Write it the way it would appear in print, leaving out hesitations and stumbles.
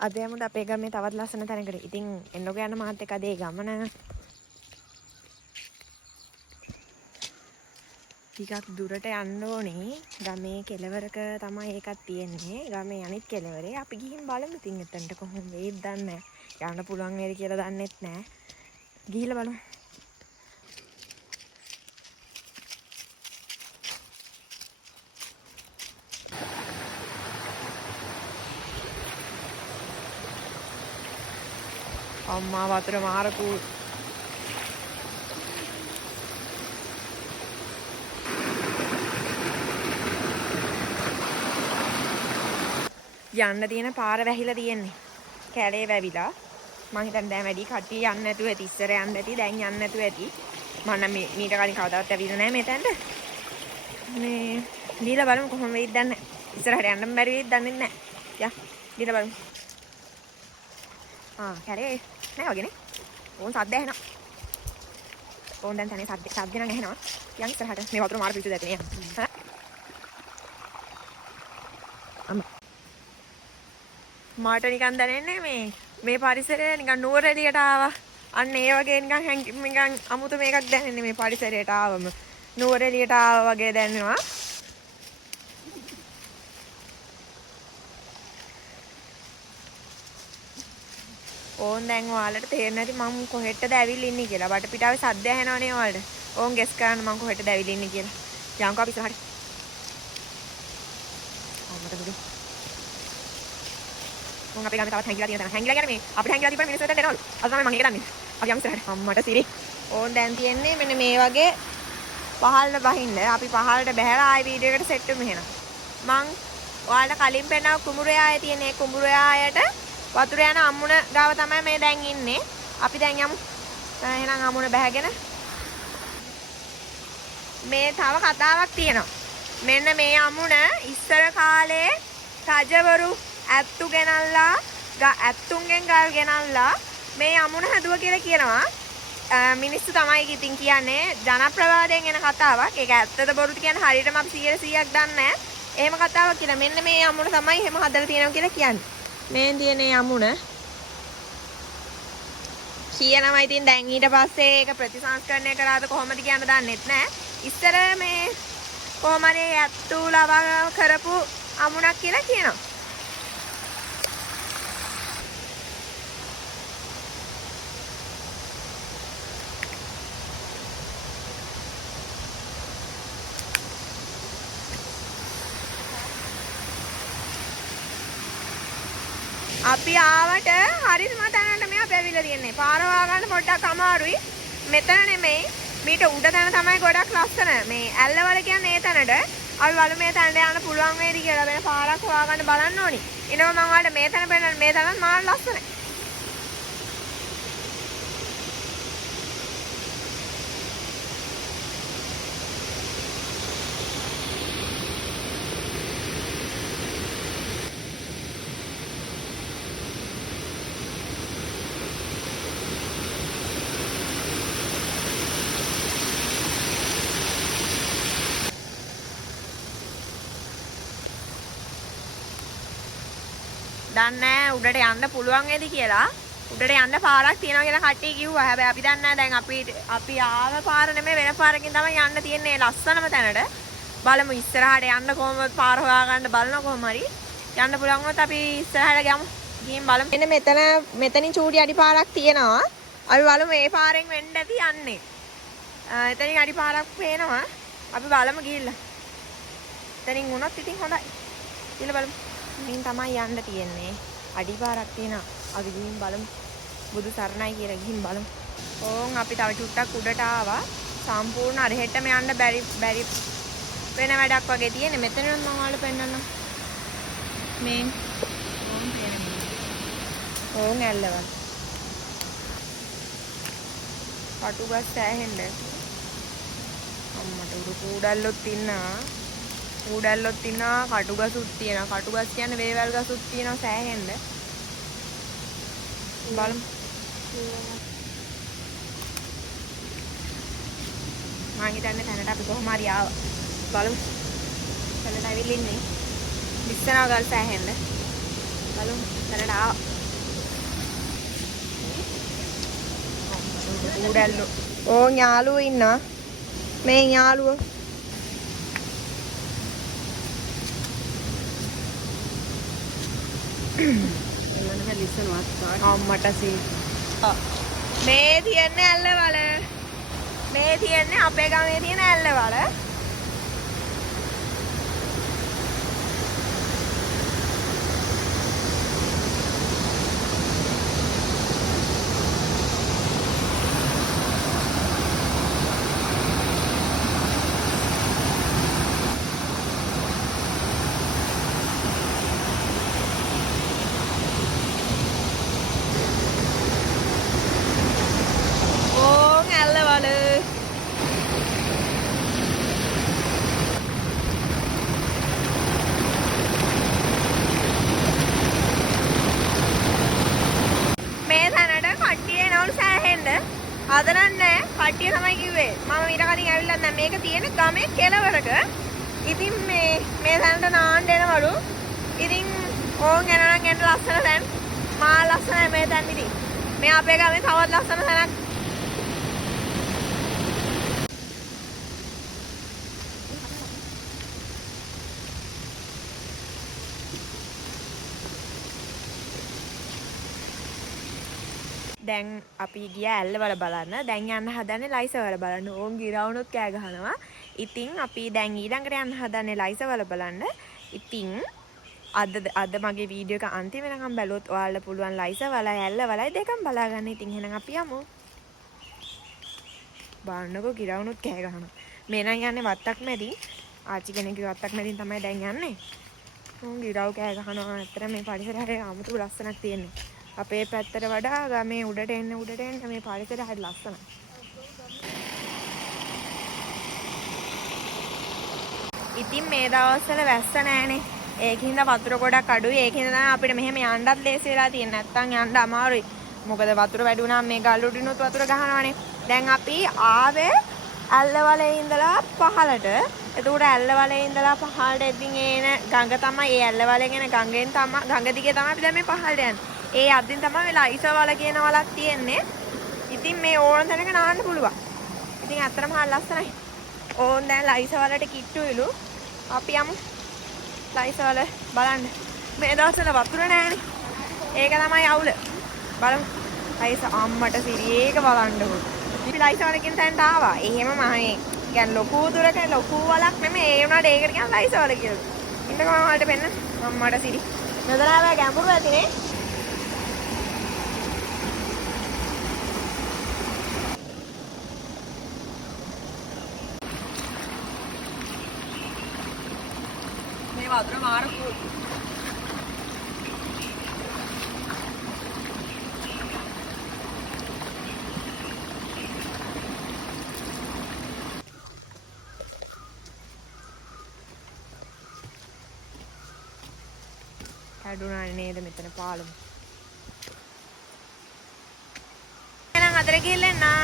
අද යමුද අපේ ගමේ තවත් ලස්සන තැනකට. ඉතින් එන්නකෝ යන්න මාත් එක්ක අද ඒ ගමන. ටිකක් දුරට යන්න ඕනේ. ගමේ කෙළවරක තමයි ඒකක් තියෙන්නේ. ගමේ අනිත් කෙළවරේ. අපි ගිහින් බලමු ඉතින් එතනට කොහොම වෙයිද දන්නේ නැහැ. යන්න පුළුවන් වේද කියලා දන්නෙත් නැහැ. ගිහිල්ලා බලමු. අම්මා වතුර මාරකු යන්න තියෙන පාර වැහිලා තියෙන්නේ. කැලේ වැවිලා. මං හිතන්නේ දැන් වැඩි කට්ටිය යන්නේ නැතුව ඇති. ඉස්සර යන්න ඇති. දැන් යන්නේ නැතුව ඇති. මම නම් මීට කලින් කවදාවත් ඇවිල්ලා නැහැ මෙතනට. මේ ගිහලා බලමු කොහොම වෙයිද දන්නේ නැහැ. ඉස්සරහට යන්න බැරි වෙයිද දන්නේ නැහැ. යා ගිහලා බලමු. කැලේ නෑ වගේනේ. ඕන් සද්ද ඇහෙනවා. ඕන් දැන් තනේ සද්ද නම් ඇහෙනවා. යන් ඉස්සරහට මේ වතුර මාර පිටු දැකේ නේ. මාට නිකන් දැනෙන්නේ මේ පරිසරය නිකන් නුවර එළියට ආවා. අන්න ඒ වගේ නිකන් අමුතු මේකක් දැනෙන්නේ මේ පරිසරයට ආවම. නුවර එළියට ආවා වගේ දැනෙනවා. ඕන් දැන් ඔයාලට තේරෙන්නේ නැති මම කොහෙටද ඇවිල්ලා ඉන්නේ කියලා. වටපිටාවේ සද්ද ඇහෙනවනේ ඔයාලට. ඕන් ගෙස් කරන්න මම කොහෙටද ඇවිල්ලා ඉන්නේ කියලා. යන්කෝ අපි ඉස්සරහට. අම්මට මම අපේ ගාමේ තවත් හැංගිලා තියෙන තැන. හැංගිලා කියන්නේ මේ අපිට හැංගිලා තිබ්බම මිනිස්සුන්ට එනවලු. අද තමයි මම ඒක දන්නේ. අපි යමු ඉස්සරහට. අම්මට සිරි. ඕන් දැන් තියෙන්නේ මෙන්න මේ වගේ පහළට බහින්න. අපි පහළට බහැලා ආයි වීඩියෝ එකට සෙට් වෙමු එහෙනම්. මං ඔයාලට කලින් පෙන්නව කුඹුරයායේ තියෙන ඒ කුඹුරයායට වතුර යන අම්මුණ ගාව තමයි මේ දැන් ඉන්නේ. අපි දැන් යමු. එහෙනම් අම්මුණ බහැගෙන මේ තව කතාවක් තියෙනවා. මෙන්න මේ අම්මුණ ඉස්සර කාලේ රජවරු ඇත්තු ගෙනල්ලා ඇත්තුන්ගෙන් ගල් ගෙනල්ලා මේ අමුණ හැදුවා කියලා කියනවා. මිනිස්සු තමයි ඉතින් කියන්නේ ජනප්‍රවාදයෙන් එන කතාවක්. ඒක ඇත්තද බොරුද කියන්නේ හරියටම අපි 100%ක් දන්නේ නැහැ. එහෙම කතාවක් කියලා. මෙන්න මේ අමුණ තමයි එහෙම හදලා තියෙනවා කියලා කියන්නේ. මේ තියෙන අමුණ කියනවා. ඉතින් දැන් ඊට පස්සේ ඒක ප්‍රතිසංස්කරණය කරාද කොහොමද කියන්න දන්නෙත් නැහැ. ඉස්සර මේ කොහොම හරි ඇත්තු ලවා කරපු අමුණක් කියලා කියනවා. අපි ආවට හරියටම තැනට මෙයා පැවිලා තියන්නේ. පාර හොයාගන්න පොඩ්ඩක් අමාරුයි. මෙතන නෙමෙයි. මීට උඩ තැන තමයි ගොඩක් ලස්සන. මේ ඇල්ලවල කියන්නේ ඒ තැනට. අපි බලමු මේ තැනට යන්න පුළුවන් වේද කියලා. වෙන පාරක් හොයාගන්න බලන්න ඕනි. ඊළඟ මම ඔයාලට මේ තැන පෙන්නන්න. මේ තැනත් මාර ලස්සනයි. දන්නේ උඩට යන්න පුළුවන් වේද කියලා. උඩට යන්න පාරක් තියෙනවා කියලා කට්ටිය කිව්වා. හැබැයි අපි දන්නේ නැහැ. දැන් අපි ආව පාර නෙමෙයි වෙන පාරකින් තමයි යන්න තියෙන්නේ ලස්සනම තැනට. බලමු ඉස්සරහට යන්න කොහොමද පාර හොයාගන්න බලනවා කොහොම හරි. යන්න පුළුවන් වුණොත් අපි ඉස්සරහට ගමු. ගිහින් බලමු. මෙන්න මෙතනින් චූටි අඩි පාරක් තියෙනවා. අපි බලමු මේ පාරෙන් වෙන්න ඇති යන්නේ. එතනින් අඩි පාරක් පේනවා. අපි බලමු ගිහිල්ලා. එතනින් වුණොත් ඉතින් හොඳයි. ගිහිල්ලා බලමු. මින් තමයි යන්න තියෙන්නේ. අඩිපාරක් තියෙනවා. අපි ගිහින් බලමු. බුදු සරණයි කියලා ගිහින් බලමු. ඕන් අපි තව චුට්ටක් උඩට ආවා. සම්පූර්ණ අර හෙටම යන්න බැරි වෙන වැඩක් වගේ තියෙන්නේ. මෙතන මම ඔයාලට පෙන්නන්නම්. මේ ඕන් තියෙනවා. ඕන් ඇල්ලවල. කටුගස් ඇහෙන්න. අම්මට උඩු කූඩල්ලොත් ඉන්නවා. ඌඩල්ලොත් ඉන්නවා කටුගසුත් තියෙනවා. කටුගස් කියන්නේ වේවැල් ගසුත් තියෙනවා සෑහෙන්න. බලමු. මම හිතන්නේ තැනට අපි කොහොම හරි ආවා. බලමු. තැනට ඇවිල්ලා ඉන්නේ. විස්සනවා ගල් සෑහෙන්න. බලමු දැනට ආවා. උඩැල්ලෝ. ඕ යාළුවෝ ඉන්නා. මේ යාළුවෝ. එන්නම ලිස්සනවා අම්මට සී. මේ තියන්නේ ඇල්ලවල. මේ තියන්නේ අපේ ගමේ තියෙන ඇල්ලවල. අද නෑ කට්ටිය තමයි කිව්වේ මම ඊට කලින් ඇවිල්ලා නැහැ මේක තියෙන ගමේ කෙළවරක ඉතින් මේ තැනට නාන්න එනවලු ඉතින් ඕන් යනවා නම් ලස්සන තැන් මා ලස්සනයි මේ තැන් ඉතින් මේ අපේ ගමේ තවත් ලස්සන තැනක් දැන් අපි ගියා ඇල්ලවල බලන්න. දැන් යන්න හදන්නේ ලයිසවල බලන්න. ඕන් ගිරවුනොත් කෑ ගහනවා. ඉතින් අපි දැන් ඊළඟට යන්න හදන්නේ ලයිසවල බලන්න. ඉතින් අද මගේ වීඩියෝ එක අන්තිම වෙනකම් බැලුවොත් ඔයාලට පුළුවන් ලයිසවලයි ඇල්ලවලයි දෙකම බලා ගන්න. ඉතින් එහෙනම් අපි යමු. බලන්නකෝ ගිරවුනොත් කෑ ගහනවා. මේ නම් යන්නේ වත්තක් මැදි. ආච්චි කෙනෙක්ගේ වත්තක් මැදින් තමයි දැන් යන්නේ. ඕන් ගිරව් කෑ ගහනවා. ඇත්තට මේ පරිසරය 아무තු ලස්සනක් තියෙන්නේ. අපේ පැත්තට වඩා ගමේ උඩට එන්න මේ පරිසරය හරි ලස්සනයි. ඉතින් මේ දවස්වල වැස්ස නැහනේ. ඒකින්ද වතුර ගොඩක් අඩුයි. ඒකින්ද තමයි අපිට මෙහෙම යන්නත් ලේසි වෙලා තියෙන්නේ. නැත්තම් යන්න අමාරුයි. මොකද වතුර වැඩි වුණාම මේ ගල් උඩිනුත් වතුර ගහනවනේ. දැන් අපි ආවේ ඇල්ලවලේ ඉඳලා පහළට. එතකොට ඇල්ලවලේ ඉඳලා පහළට එද්දින් එන ගඟ තමයි. ඒ ඇල්ලවලෙන් එන ගඟෙන් තමයි ගඟ දිගේ තමයි අපි දැන් මේ පහළට යන්නේ. ඒ අදින් තමයි ලයිසවල කියන වලක් තියෙන්නේ. ඉතින් මේ ඕන තැනක නාන්න පුළුවන්. ඉතින් අතරම හරිය ලස්සනයි. ඕන් දැන් ලයිසවලට කිට්ටුයිලු. අපි යමු ලයිසවල බලන්න. මේ දවස්වල වතුර නැහැනේ. ඒක තමයි අවුල. බලමු. ලයිස අම්මට සිරි ඒක බලන්නකො. අපි ලයිසවල කියන තැනට ආවා. එහෙම මහේ කියන්නේ ලොකු දුරක ලොකු වලක් නෙමෙයි. ඒ වුණාට ඒකට කියන ලයිසවල කියලා. ඉන්නකම වලට පෙන්න. අම්මට සිරි. මෙතන ආවා ගැඹුරු ඇතිනේ. වතුර මාරකෝ කැඩුනානේ නේද මෙතන පාලම. එහෙනම් අතර ගිහින් එන්න.